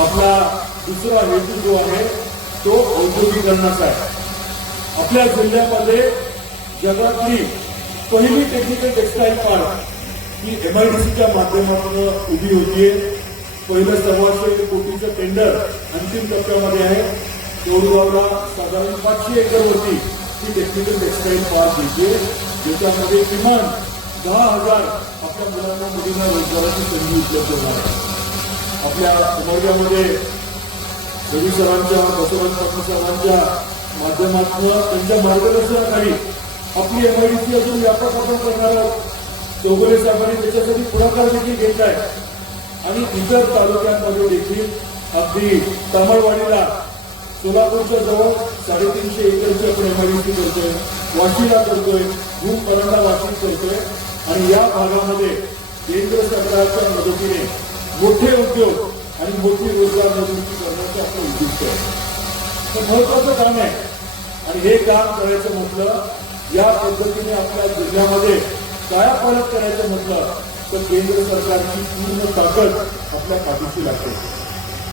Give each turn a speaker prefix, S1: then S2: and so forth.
S1: आपला दुसरा हेतू जो आहे तो औद्योगिकरणाचा आहे. आपल्या जिल्ह्यामध्ये जगातली पहिली टेक्निकल टेक्सटाईल पार्क ही एमआयडीसीच्या माध्यमातून उभी होतीये. पहिलं सव्वाशे कोटीचं टेंडर अंतिम टप्प्यामध्ये आहे. कोरगावला साधारण पाचशे एकरवरती ही टेक्निकल टेक्सटाईल पार्क येते. ज्याच्यामध्ये किमान दहा हजार आपल्या मुलांना मुलींना रोजगाराची संधी उपलब्ध होणार आहे. आपल्या समाजामध्ये रवी सरांच्या बसवराज पाटील सरांच्या माध्यमातून त्यांच्या मार्गदर्शनाखाली आपली एमआयडीसी अजून व्यापक आपण करणार आहोत. चौगुले साहेबांनी त्याच्यासाठी पुढाकार देखील घेतलाय आणि इतर तालुक्यांमध्ये देखील अगदी तामळवाडीला सोलापूरच्या जवळ साडेतीनशे एकरची आपण एमआयडीसी करतोय वाशीला करतोय भूम परंडा वाशी करतोय. आणि या भागामध्ये केंद्र सरकारच्या मदतीने मोठे उद्योग आणि मोठी रोजगार निर्मिती करण्याचं आपलं उद्दिष्ट आहे. हे महत्वाचं काम आहे. आणि हे काम करायचं म्हटलं या पद्धतीने आपल्या जिल्ह्यामध्ये कायापालट करायचं म्हटलं तर केंद्र सरकारची पूर्ण ताकद आपल्या पाठीशी लागते.